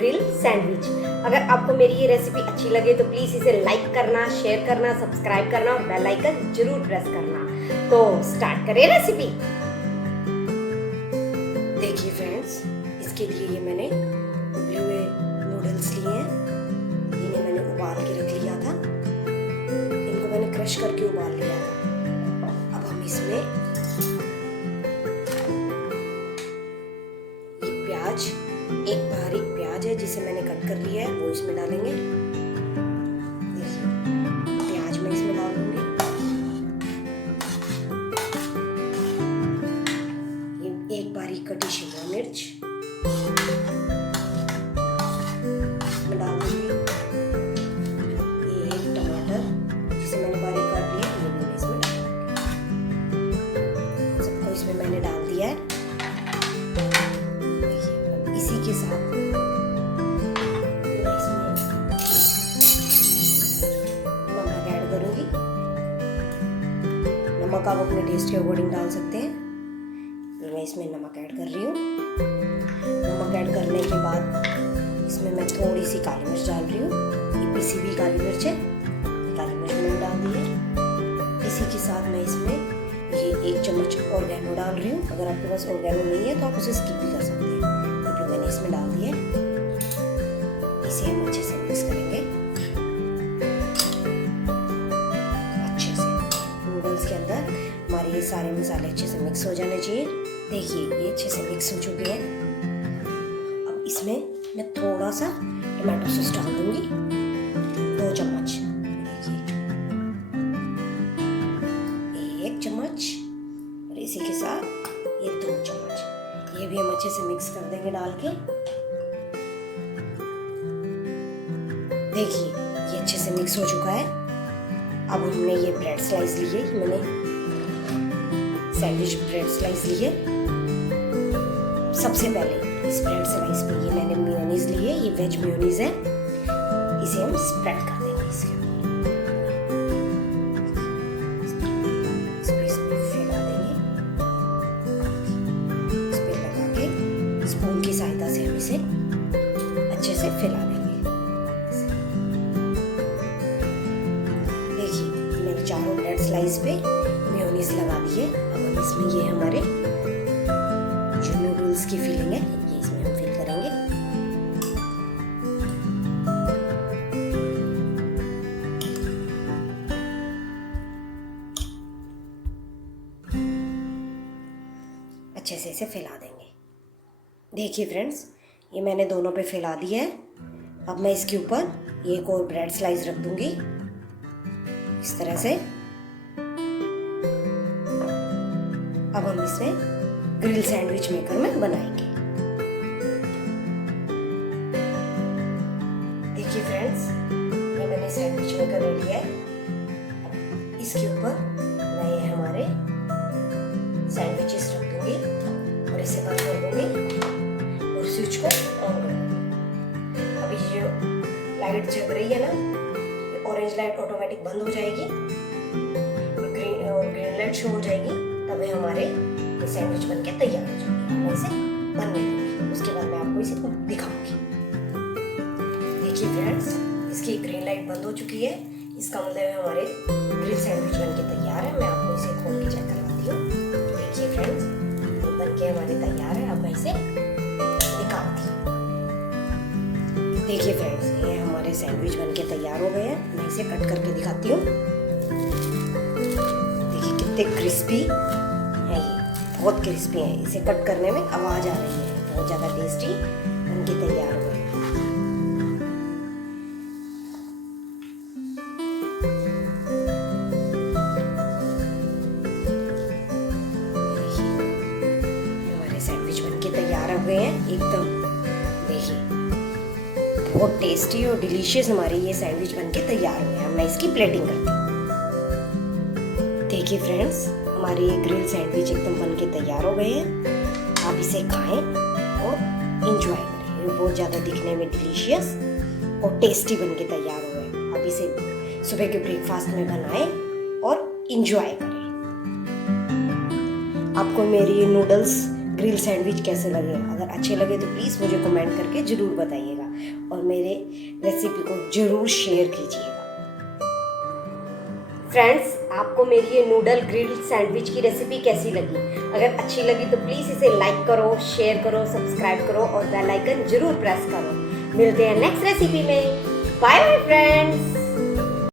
Grill sandwich. अगर आपको मेरी ये रेसिपी अच्छी लगे तो प्लीज़ इसे लाइक करना, शेयर करना, सब्सक्राइब करना और बेल आइकन जरूर प्रेस करना। तो स्टार्ट करें रेसिपी। देखिए फ्रेंड्स, इसके लिए ये मैंने उबले हुए नूडल्स लिए हैं। इन्हें मैंने उबाल के रख लिया था, इनको मैंने क्रश करके उबाल लिया था। अब हम इसमें एक बारीक प्याज है जिसे मैंने कट कर लिया है, वो इसमें डालेंगे। प्याज मैं इसमें डाल दूंगी। ये एक बारीक कटी शिमला मिर्च मैं डाल दूंगी। ये एक टमाटर जिसे मैंने बारीक काट लिया, ये भी मैं इसमें डाल दूंगी। सबको इसमें मैंने डाल दिया है। इसी के साथ नमक ऐड करूंगी। नमक आप अपने टेस्ट के अकॉर्डिंग डाल सकते हैं। मैं इसमें नमक ऐड कर रही हूँ। नमक ऐड करने के बाद इसमें मैं थोड़ी सी काली मिर्च डाल रही हूँ। ये पिसी हुई काली मिर्च है, काली मिर्च मैंने डाल दी है। इसी के साथ मैं इसमें ये 1 चम्मच ऑर्गेनो डाल रही हूँ। अगर आपके पास ऑर्गेनो नहीं है तो आप उसे स्किप भी कर सकते हैं। मैंने इसमें डाल दिया। इसे हम अच्छे से मिक्स करेंगे। अच्छे से नूडल्स के अंदर हमारे ये सारे मसाले अच्छे से मिक्स हो जाने चाहिए। देखिए ये अच्छे से मिक्स हो चुके हैं। अब इसमें मैं थोड़ा सा टमाटो सॉस डाल दूंगी, 2 चम्मच। देखिए 1 चम्मच और इसी के साथ ये 2 चम्मच। ये भी हम अच्छे से मिक्स कर देंगे डाल के। देखिए ये अच्छे से मिक्स हो चुका है। अब हमने ये ब्रेड स्लाइस लिए, मैंने सैंडविच ब्रेड स्लाइस लिए। सबसे पहले इस ब्रेड स्लाइस पे ये मैंने मेयोनीज ली है, ये वेज मेयोनीज है। इसे हम स्प्रेड कर देंगे इसके ऊपर। स्पून की सहायता से हम इसे अच्छे से फैला देंगे। देखिए मैंने चारों ब्रेड स्लाइस पे मेयोनीज लगा दी है। अब हम इसमें ये हमारे जो नूडल्स की फिलिंग है ये इसमें हम फिल करेंगे। अच्छे से इसे फैला देंगे। देखिए फ्रेंड्स, ये मैंने दोनों पे फैला दिया है। अब मैं इसके ऊपर एक और ब्रेड स्लाइस रख दूंगी इस तरह से। अब हम इसे ग्रिल सैंडविच मेकर में बनाएंगे। देखिए फ्रेंड्स, ये मैंने सैंडविच मेकर ले लिया है। अब इसके ऊपर मैं ये हमारे सैंडविचेस रख दूंगी और इसे बंद कर दूंगी। स्विच को ऑन कर दो। अभी जो लाइट जग रही है ना, ये ऑरेंज लाइट ऑटोमेटिक बंद हो जाएगी, ग्रीन लाइट शो हो जाएगी। तब हमारे ये सैंडविच बनके तैयार हो जाएगी। मैं इसे बनने दूंगी, उसके बाद मैं आपको इसे दिखाऊंगी। देखिए फ्रेंड्स, इसकी ग्रीन लाइट बंद हो चुकी है। इसका मतलब है हमारे ग्रिल सैंडविच बनके तैयार है। मैं आपको इसे खोल के चेक करवाती हूँ। देखिए फ्रेंड्स, ये बनके हमारे तैयार है। अब मैं इसे देखिए फ्रेंड्स, ये हमारे सैंडविच बनके तैयार हो गए हैं। मैं इसे कट करके दिखाती हूँ। देखिए कितने क्रिस्पी है, ये बहुत क्रिस्पी है। इसे कट करने में आवाज आ रही है। बहुत ज़्यादा टेस्टी बनके तैयार हो गए। हमारे सैंडविच बनके तैयार हो गए हैं एकदम। देखिए बहुत टेस्टी और डिलीशियस हमारे ये सैंडविच बनके तैयार हुए हैं। मैं इसकी प्लेटिंग करती हूँ। देखिए फ्रेंड्स, हमारे ये ग्रिल सैंडविच एकदम बनके तैयार हो गए हैं। आप इसे खाएं और एंजॉय करें। ये बहुत ज़्यादा दिखने में डिलीशियस और टेस्टी बनके तैयार हुए हैं। आप इसे सुबह के ब्रेकफास्ट में बनाएं और एंजॉय करें। आपको मेरी ये नूडल्स ग्रिल सैंडविच कैसे लगे? अगर अच्छे लगे तो प्लीज़ मुझे कमेंट करके ज़रूर बताइएगा। मेरे रेसिपी को ज़रूर शेयर कीजिएगा। फ्रेंड्स, आपको मेरी ये नूडल ग्रिल्ड सैंडविच की रेसिपी कैसी लगी? अगर अच्छी लगी तो प्लीज़ इसे लाइक करो, शेयर करो, सब्सक्राइब करो और बेल आइकन जरूर प्रेस करो। मिलते हैं नेक्स्ट रेसिपी में। Bye bye friends.